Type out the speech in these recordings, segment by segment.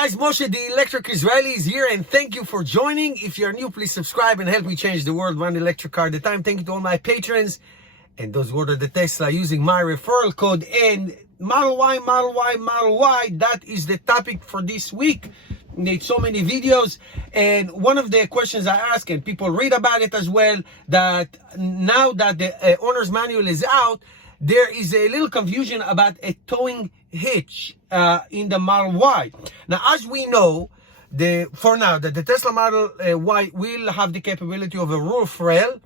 guys, Moshe the Electric Israeli is here, and thank you for joining. If you're new, please subscribe and help me change the world one electric car at a time. Thank you to all my patrons and those who ordered the Tesla using my referral code. And Model Y. That is the topic for this week. Made so many videos, and one of the questions I ask, and people read about it as well, that now that the owner's manual is out, there is a little confusion about a towing hitch in the Model Y. Now, as we know, for now, the Tesla Model Y will have the capability of a roof rail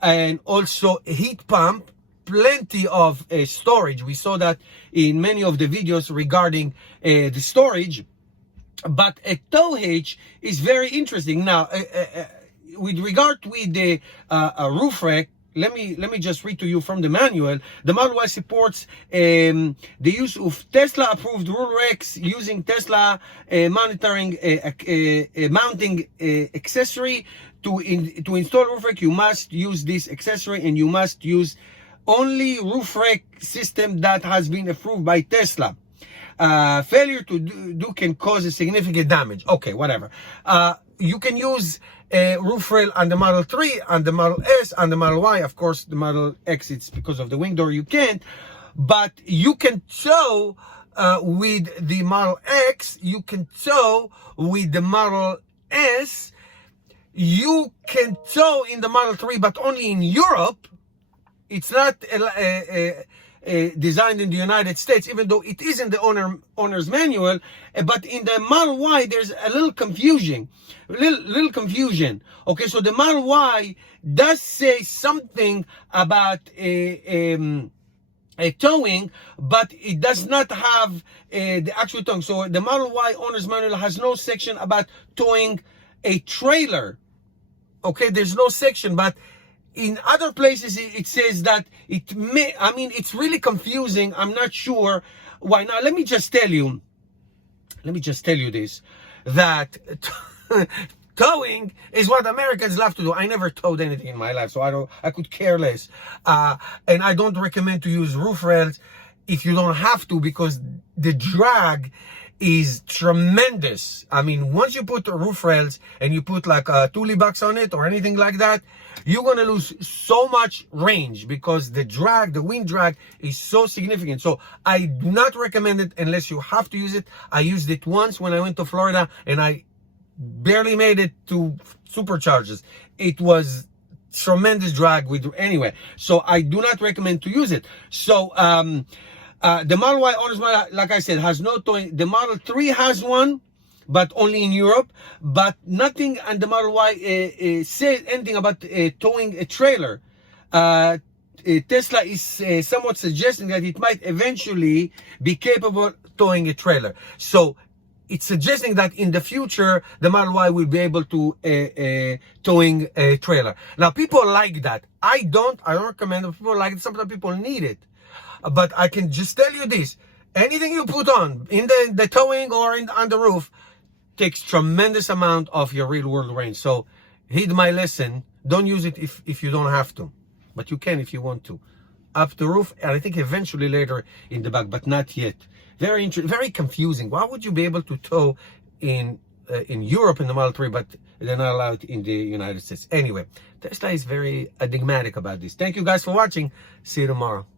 and also a heat pump, plenty of storage. We saw that in many of the videos regarding the storage. But a tow hitch is very interesting. Now, with regard with the roof rack, let me just read to you from the manual. The Model Y supports the use of Tesla-approved roof racks using Tesla mounting accessory. To install roof rack, you must use this accessory, and you must use only roof rack system that has been approved by Tesla. Failure to do can cause a significant damage. Okay, whatever. You can use a roof rail on the Model 3, on the Model S, on the Model Y. Of course, the Model X, it's because of the wing door, you can't. But you can tow with the Model X. You can tow with the Model S. You can tow in the Model 3, but only in Europe. It's not designed in the United States, even though it is in the owner's manual. But in the Model Y, there's a little confusion. Okay, so the Model Y does say something about a towing, but it does not have the actual towing. So the Model Y owner's manual has no section about towing a trailer. Okay, there's no section, but in other places it says that it may. I mean, it's really confusing. I'm not sure why. Now, let me just tell you this, that towing is what Americans love to do. I never towed anything in my life, so I could care less. And I don't recommend to use roof rails if you don't have to, because the drag is tremendous. I mean, once you put the roof rails and you put like a tule box on it or anything like that, you're going to lose so much range, because the drag, the wind drag, is so significant. So I do not recommend it unless you have to use it. I used it once when I went to Florida, and I barely made it to superchargers. It was tremendous drag anyway. So I do not recommend to use it. So the Model Y owner's manual, like I said, has no towing. The Model 3 has one, but only in Europe. But nothing on the Model Y says anything about towing a trailer. Tesla is somewhat suggesting that it might eventually be capable of towing a trailer. So it's suggesting that in the future, the Model Y will be able to towing a trailer. Now, people like that. I don't recommend it. People like it. Sometimes people need it. But I can just tell you this: anything you put on in the towing or on the roof takes tremendous amount of your real world range. So heed my lesson. Don't use it if you don't have to, but you can if you want to. Up the roof, and I think eventually later in the back, but not yet. Very confusing. Why would you be able to tow in Europe in the Model 3, but they're not allowed in the United States? Anyway, Tesla is very enigmatic about this. Thank you guys for watching. See you tomorrow.